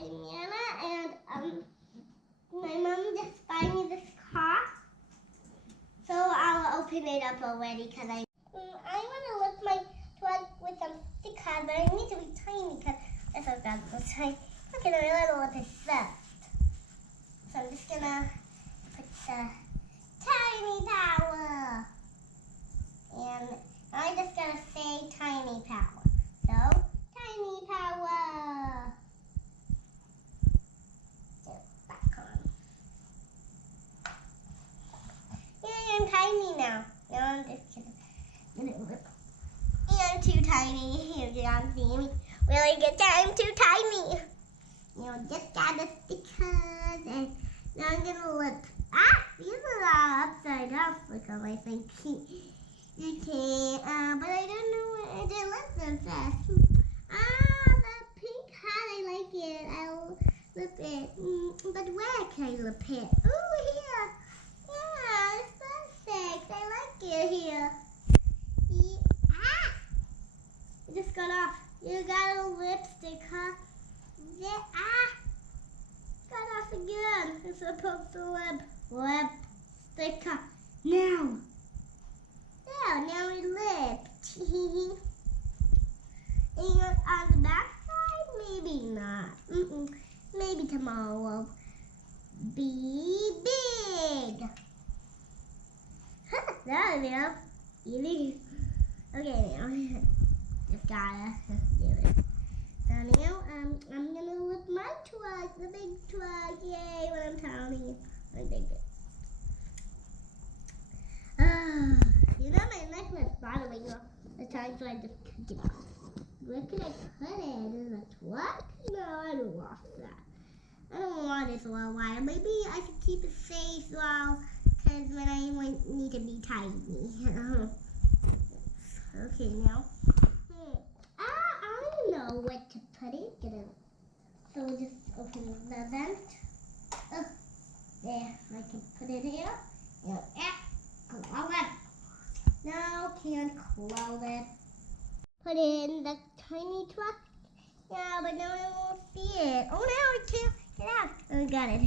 I'm Janna, and my mom just bought me this car, so I'll open it up already because I want to lift my toy with some stickers, but I need to be tiny because I forgot this time. Okay, a little bit first. So I'm just gonna put the tiny power, and I just gotta say tiny power. So tiny power. Back on. Yeah, I'm tiny now. No, I'm just kidding. I'm too tiny. You can't see me. Really good time. I'm too tiny. Just gotta stickers, and now I'm gonna lift. These are all upside down. Look on my thing. Okay, but I don't know where to lift them fast. The pink hat, I like it. I'll lift it. But where can I lift it? Ooh, here. Yeah, it's perfect. I like it here. It just got off. You got a lipstick, huh? Yeah, got off again. It's supposed to lipstick. Now. Yeah, now we lipped. And on the back side, maybe not. Maybe tomorrow will be big. There we go. Easy. Okay, now just gotta do it. So now I'm gonna lift my truck, the big truck. Yay! When I'm counting, I think it. You know my necklace bothering me all the time, so I just took it off. Where can I put it? In the truck? No, I don't want that. I don't want it for a while. Maybe I should keep it safe while, because when I need to be tiny. Okay, now. I don't know what to put it. So we'll just open the vent. Oh, there. I can put it here. Close it. Now can't close it. Put it in the tiny truck. Yeah, but now I won't see it. Oh no, I can't get out. Oh, got it.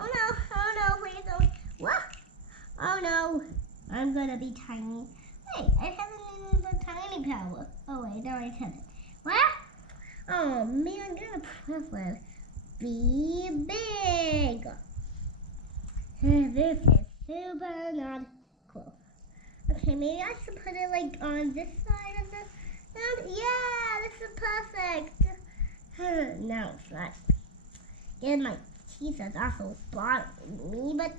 Oh no, please don't. What? Oh no, I'm gonna be tiny. Wait, I haven't even the tiny power. Oh wait, now I have it. What? Oh man, I'm gonna press it. Be big. This is super not cool. Okay, maybe I should put it like on this side of the. Yeah, this is perfect. No, it's not. Again, my teeth is also bothering me, but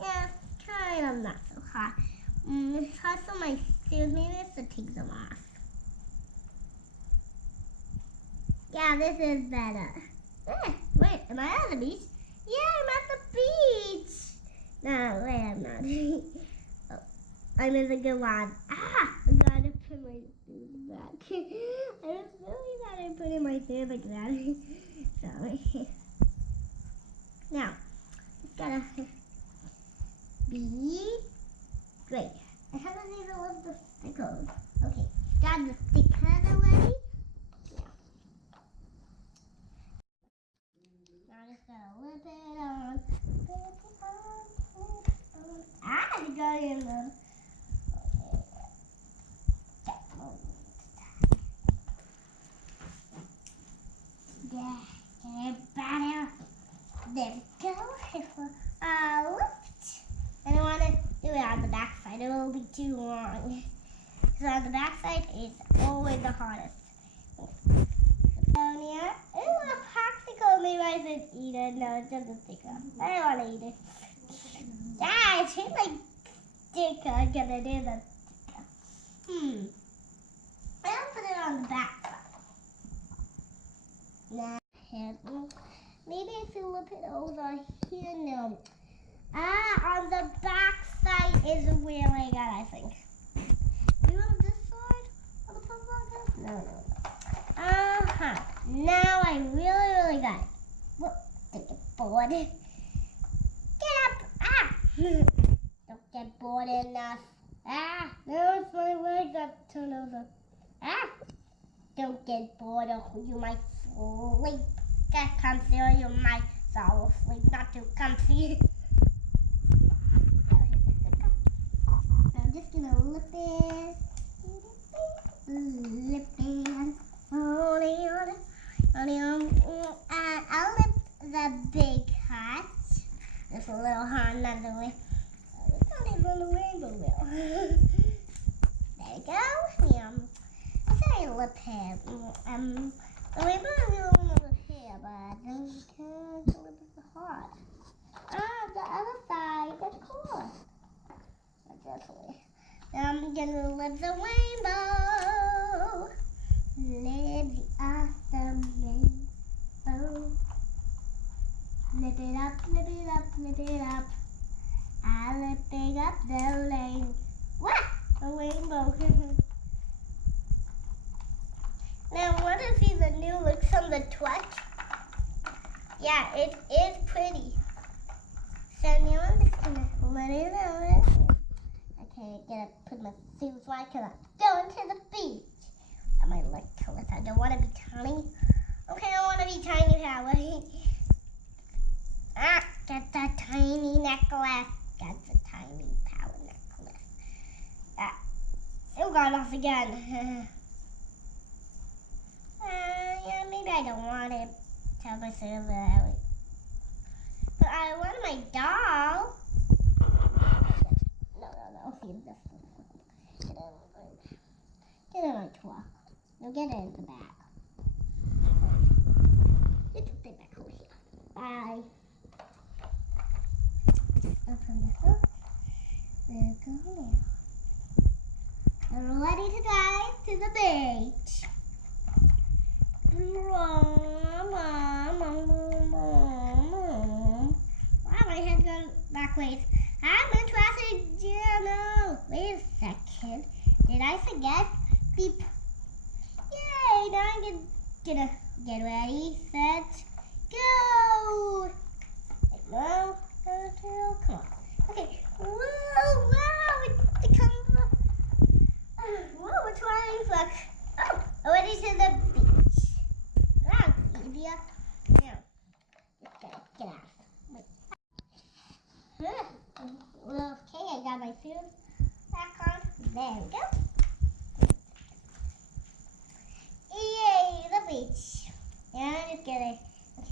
yeah, it's kind of not so hot. It's also my shoes. Maybe I should take them off. Yeah, this is better. Wait, am I at the beach? Yeah, I'm at the beach. No, wait, I'm not. Oh, I'm in the garage. I gotta put my shoes back. I was really glad I put in my shoes like that. Sorry. Now, just gotta be great. I haven't even left the stickers. Okay, got the stickers already. Now I just gotta whip it on. I got it in the. Yeah, get it better. There we go. Lift. I don't want to do it on the back side. It will be too long. So on the back side is always the hardest. Down here. Ooh, a popsicle. Maybe I should eat it. No, it doesn't stick up. I don't want to eat it. Yeah, it tastes like sticker because it is a sticker. I'll put it on the back side. Now, maybe I should flip it over here. No. On the back side is where I got, I think. You want this side of the puzzle? No. Now I really got it. Look, take it forward. Get up! Don't get bored enough. No, it's my leg got turned over. Don't get bored or you might sleep. Get comfy or you might fall asleep. Not too comfy. I'm just gonna lip it. Lip it. I'll lip the big hat. There's a little heart under the way. It's not even on the rainbow wheel. There you go. Yeah. I lip hair. The rainbow wheel on the lip hair, but I don't care to lip the heart. The other side, that's cool. Definitely. I'm gonna lip the rainbow. Live the awesome rainbow. Lip it up, lip it up, lip it up. I'm lipping up the lane. What? The rainbow. Now, what is see the new looks on the truck? Yeah, it is pretty. So now I'm just gonna let it out. Okay, I gotta put my shoes on because I'm going to the beach. I might like colors. I don't want to be tiny. Okay, I want to be tiny, Hallie. Get that tiny necklace. Got the tiny power necklace. Still got off again. Yeah, maybe I don't want it. Tell myself that. But I want my doll. No. See this one. Get in my truck. No, get it in the back. Just stay back over here. Bye. Open this up. There you go. I'm ready to drive to the beach. Wow, my head gone backwards. I'm interested, Janna. Wait a second. Did I forget? Beep. Yay! Now I'm gonna get ready, set, go. No, come on. Okay. Whoa! It's whoa! It's running back. Oh, already to the beach. That's easier. Now, just gotta get out. Okay, I got my shoes back on. There we go. Yay, the beach. Yeah,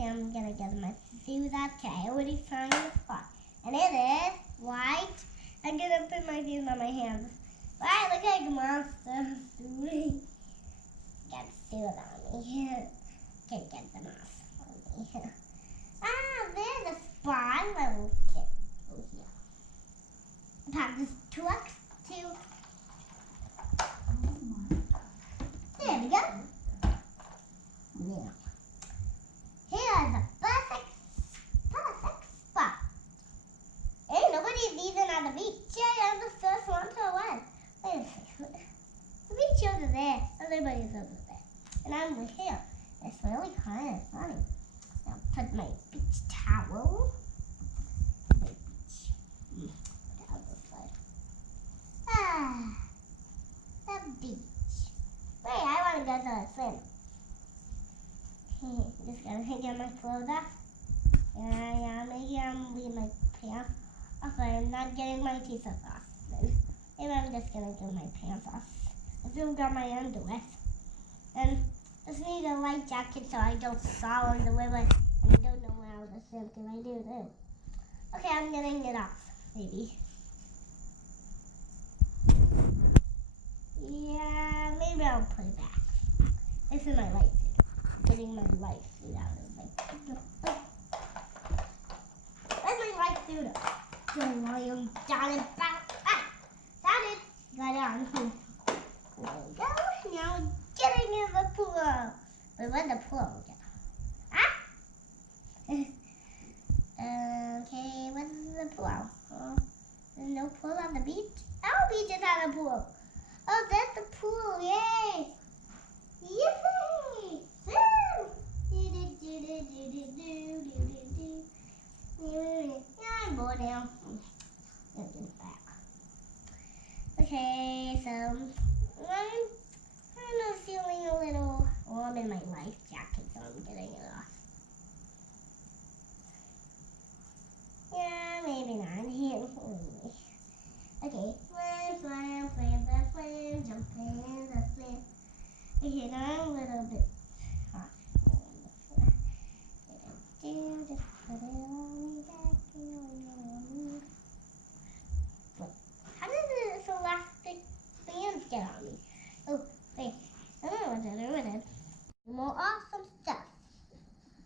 I'm gonna get my shoes out. Okay, I already found the spot. And it is white. I'm gonna put my shoes on my hands. Wow, look like a monster. Got shoes on me. Can't get them off on me. There's a spot. We'll get over here. Pop this truck to. There we go. Now, here's a perfect spot. Ain't nobody's even at the beach. Yeah, I'm the first one to win. Wait a second. The beach over there. Everybody's over there. And I'm over here. It's really kind of funny. Now put my beach towel. The beach. The beach. Wait, I want to go to a swim. Just gonna get my clothes off. Yeah, maybe I'm leaving my pants off, but I'm not getting my t-shirt off. Then maybe I'm just gonna get my pants off. I still got my underwear. And just need a light jacket so I don't fall in the river and I don't know where I'll just swim because I do. Okay, I'm getting it off, maybe. Yeah, maybe I'll put it back. This is my light suit. Getting my light suit out of my. Where's my light suit? Don't worry, I'm down and back. Found it. Got it on. There we go. Now getting in the pool. Wait, where's the pool? Okay, where's the pool? There's no pool on the beach? Our beach is at a pool. Oh, that's the pool. Yay! Yay! Yeah, I'm bored now. Let's get it back. Okay, so I'm kind of feeling a little warm in my life jacket, so I'm getting it off. Yeah, maybe not. Here, okay, flam, flam, flam, flam, flam, jump in the flam. Okay, now I'm a little bit hot. Just put it on me back. How did this elastic bands get on me? Oh, wait. I don't know what I did. More awesome stuff.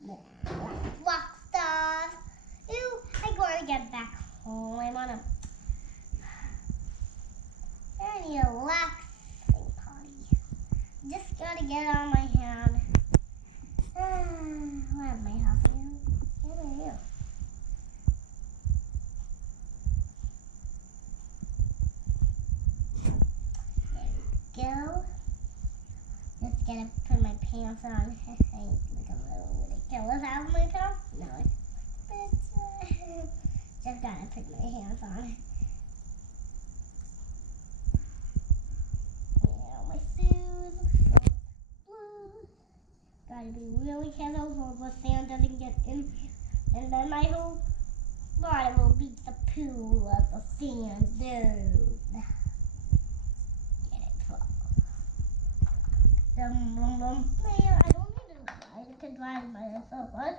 More rock stuff. Ew, I gotta get back home. I'm on a very relaxing party. Just gotta get on my hand. Where am I helping? Where are you? Go. Just gotta put my pants on. I look a little ridiculous out my pants. No, just gotta put my hands on. Yeah, my shoes so blue. Gotta be really careful so the sand doesn't get in, and then my whole body will be the pool of the sand dune. Man, I don't need to ride. I can drive by myself. What?